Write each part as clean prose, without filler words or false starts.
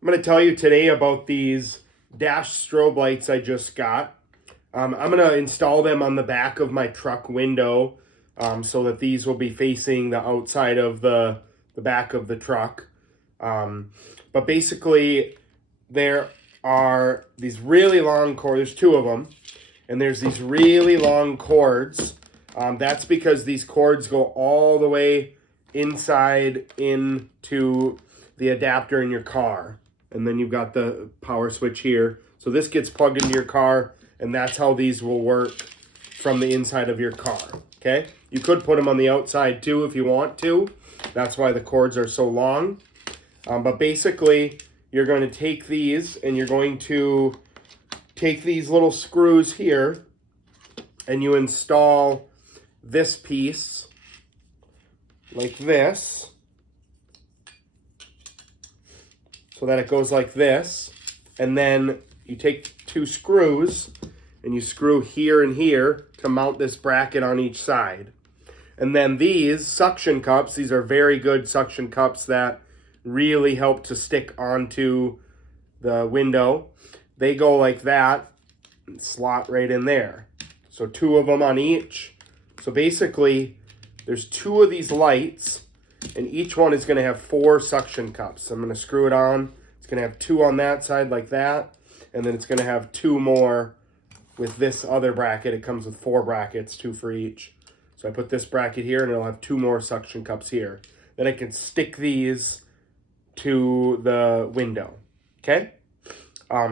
I'm going to tell you today about these dash strobe lights I just got. I'm going to install them on the back of my truck window so that these will be facing the outside of the back of the truck. But basically, there are these really long cords. There's two of them. And there's these really long cords. That's because these cords go all the way inside into the adapter in your car. And then you've got the power switch here. So this gets plugged into your car, and that's how these will work from the inside of your car, okay? You could put them on the outside too if you want to. That's why the cords are so long. But basically, you're going to take these, and you're going to take these little screws here, and you install this piece like this, so that it goes like this. And then you take two screws and you screw here and here to mount this bracket on each side. And then these suction cups, these are very good suction cups that really help to stick onto the window. They go like that and slot right in there. So two of them on each. So basically, there's two of these lights, and each one is going to have 4 suction cups. So I'm going to screw it on. It's going to have 2 on that side like that, and then it's going to have 2 more with this other bracket. It comes with 4 brackets, 2 for each. So I put this bracket here, and it'll have 2 more suction cups here. Then I can stick these to the window, okay?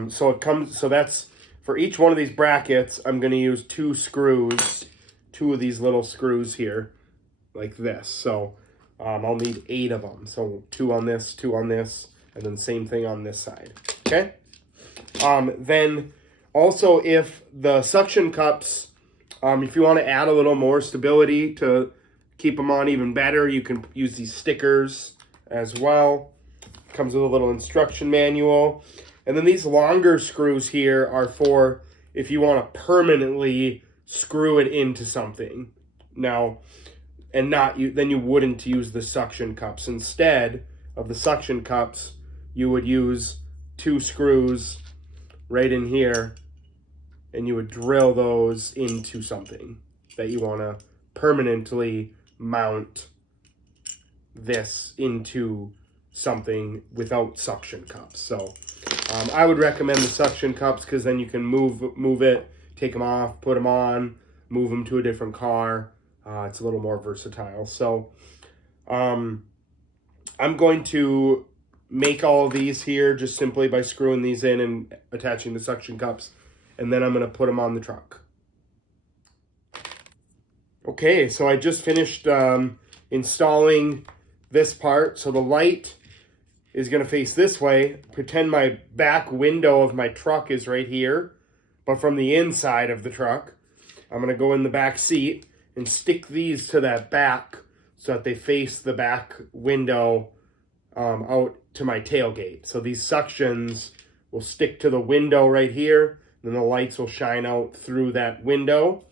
So that's, for each one of these brackets, I'm going to use 2 screws, 2 of these little screws here, like this. So I'll need 8 of them. So 2 on this, 2 on this, and then same thing on this side, okay? Then also, if the suction cups, if you want to add a little more stability to keep them on even better, you can use these stickers as well. Comes with a little instruction manual. And then these longer screws here are for if you want to permanently screw it into something. Now, and then you wouldn't use the suction cups. Instead of the suction cups, you would use 2 screws right in here, and you would drill those into something that you want to permanently mount this into something without suction cups. So I would recommend the suction cups because then you can move it, take them off, put them on, move them to a different car. It's a little more versatile. So I'm going to make all of these here just simply by screwing these in and attaching the suction cups, and then I'm going to put them on the truck. Okay, so I just finished installing this part. So the light is going to face this way. Pretend my back window of my truck is right here, but from the inside of the truck, I'm going to go in the back seat and stick these to that back so that they face the back window out to my tailgate. So these suctions will stick to the window right here, and then the lights will shine out through that window.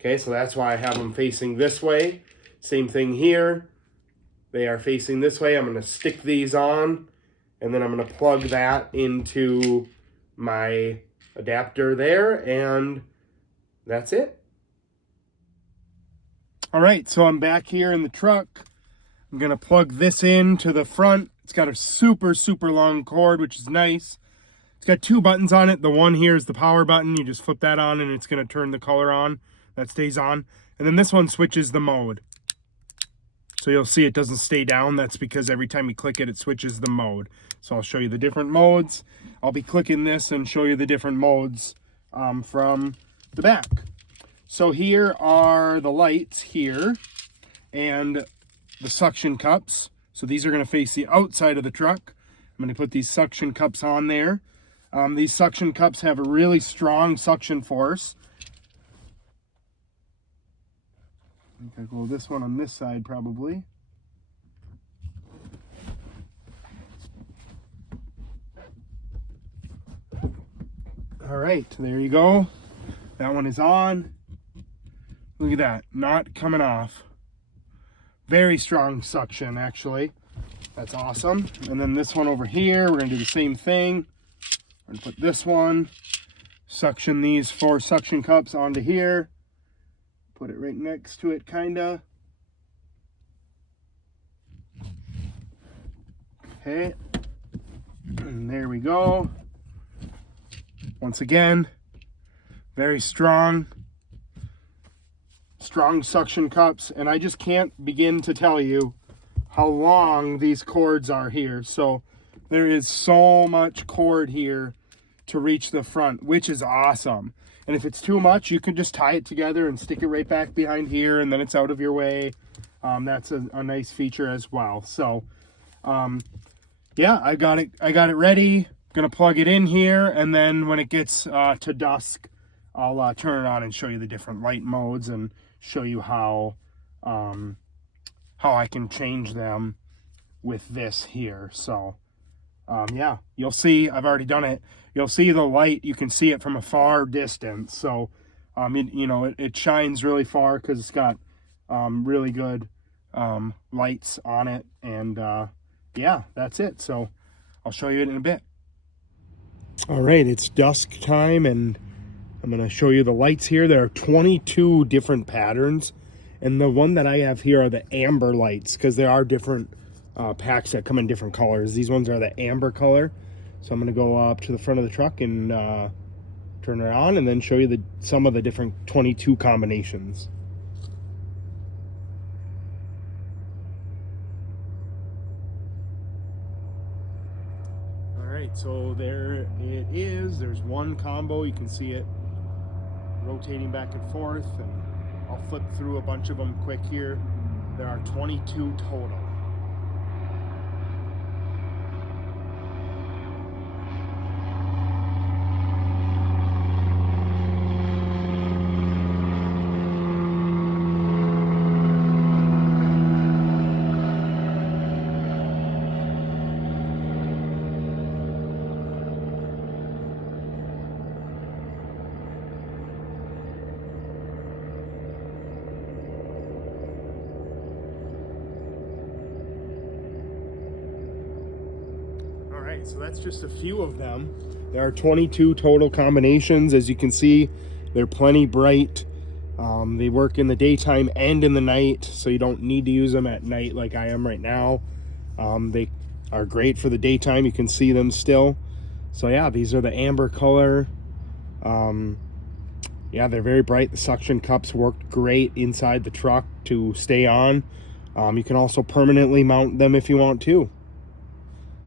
Okay, so that's why I have them facing this way. Same thing here. They are facing this way. I'm going to stick these on, and then I'm going to plug that into my adapter there, and that's it. All right, so I'm back here in the truck. I'm going to plug this in to the front. It's got a super, super long cord, which is nice. It's got 2 buttons on it. The one here is the power button. You just flip that on, and it's going to turn the color on. That stays on. And then this one switches the mode. So you'll see it doesn't stay down. That's because every time you click it, it switches the mode. So I'll show you the different modes. I'll be clicking this and show you the different modes from the back. So here are the lights here and the suction cups. So these are going to face the outside of the truck. I'm going to put these suction cups on there. These suction cups have a really strong suction force. I think I'll go this one on this side probably. All right, there you go. That one is on. Look at that, not coming off. Very strong suction, actually. That's awesome. And then this one over here, we're gonna do the same thing. We're gonna put this one, suction these 4 suction cups onto here, put it right next to it, kinda. Okay, and there we go. Once again, very strong suction cups, and I just can't begin to tell you how long these cords are here. So there is so much cord here to reach the front, which is awesome. And if it's too much, you can just tie it together and stick it right back behind here, and then it's out of your way. That's a nice feature as well. So yeah, I got it ready. Gonna plug it in here, and then when it gets to dusk, I'll turn it on and show you the different light modes and show you how I can change them with this here. So yeah, you'll see, I've already done it. You'll see the light, you can see it from a far distance. So you know, it shines really far because it's got really good lights on it. And yeah, that's it. So I'll show you it in a bit. All right, it's dusk time, and I'm going to show you the lights here. There are 22 different patterns, and the one that I have here are the amber lights, because there are different packs that come in different colors. These ones are the amber color. So I'm going to go up to the front of the truck and turn it on, and then show you some of the different 22 combinations. All right, so there it is. There's one combo. You can see it rotating back and forth, and I'll flip through a bunch of them quick here. There are 22 total. So that's just a few of them. There are 22 total combinations. As you can see, they're plenty bright. They work in the daytime and in the night, so you don't need to use them at night like I am right now. They are great for the daytime. You can see them still. So yeah, these are the amber color. Yeah, they're very bright. The suction cups worked great inside the truck to stay on. You can also permanently mount them if you want to.